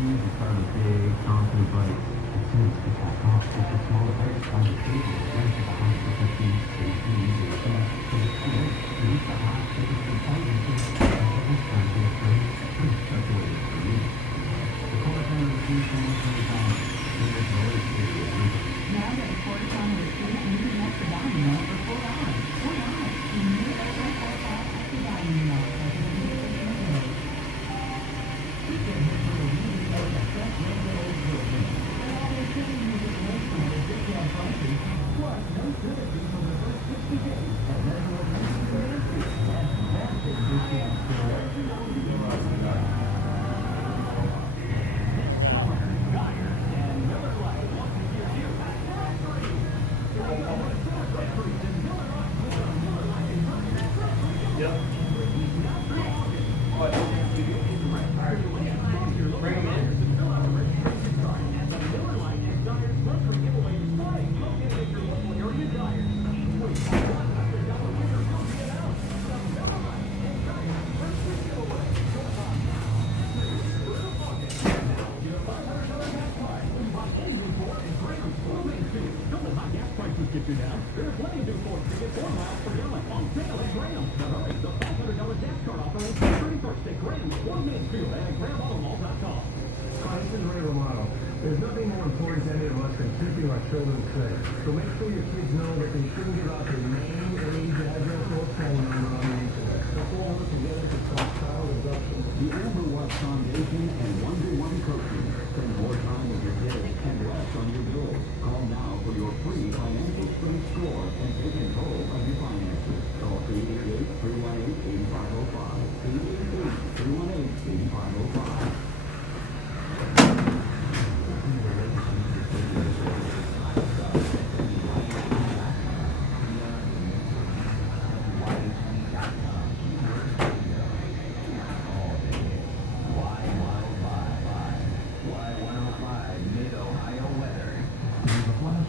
cheese is part of a big chunky bite. As soon as you back off, put the smaller bites on the table. Then to the hot chicken cheese, tasty, easy to finish. So it's too late. Use the hot chicken cheese bite and take it to the time to your friends. That's the way it's for me. The quarter pound of the cheese from $120. There's no way to get it. Now get a quarter pound of cheese and you can make the dining room for $4. Why not? You need a $4 at the dining room. Get you now. There's plenty to do for you. Get 4 miles per gallon on sale at Graham. Now hurry, the $500 gas card offer is 31st at Graham, 1 Mansfield, and at GrahamAutomall.com. Hi, this is Ray Romano. There's nothing more important to any of us than keeping our children safe. So make sure your kids know that they shouldn't give out their name, age, address, or phone number on the internet. Let's all work together to stop child abduction. The Amber Watch Foundation and One-to-One Coaching. Spend more time with your kids and less on your bills. Call now for your free financial strength score and take control of your finances. Call 888-318-8505. 888-318-8505.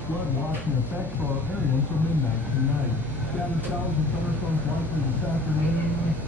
Flood watch in effect for our area until midnight tonight. Scattered showers and thunderstorms likely this afternoon.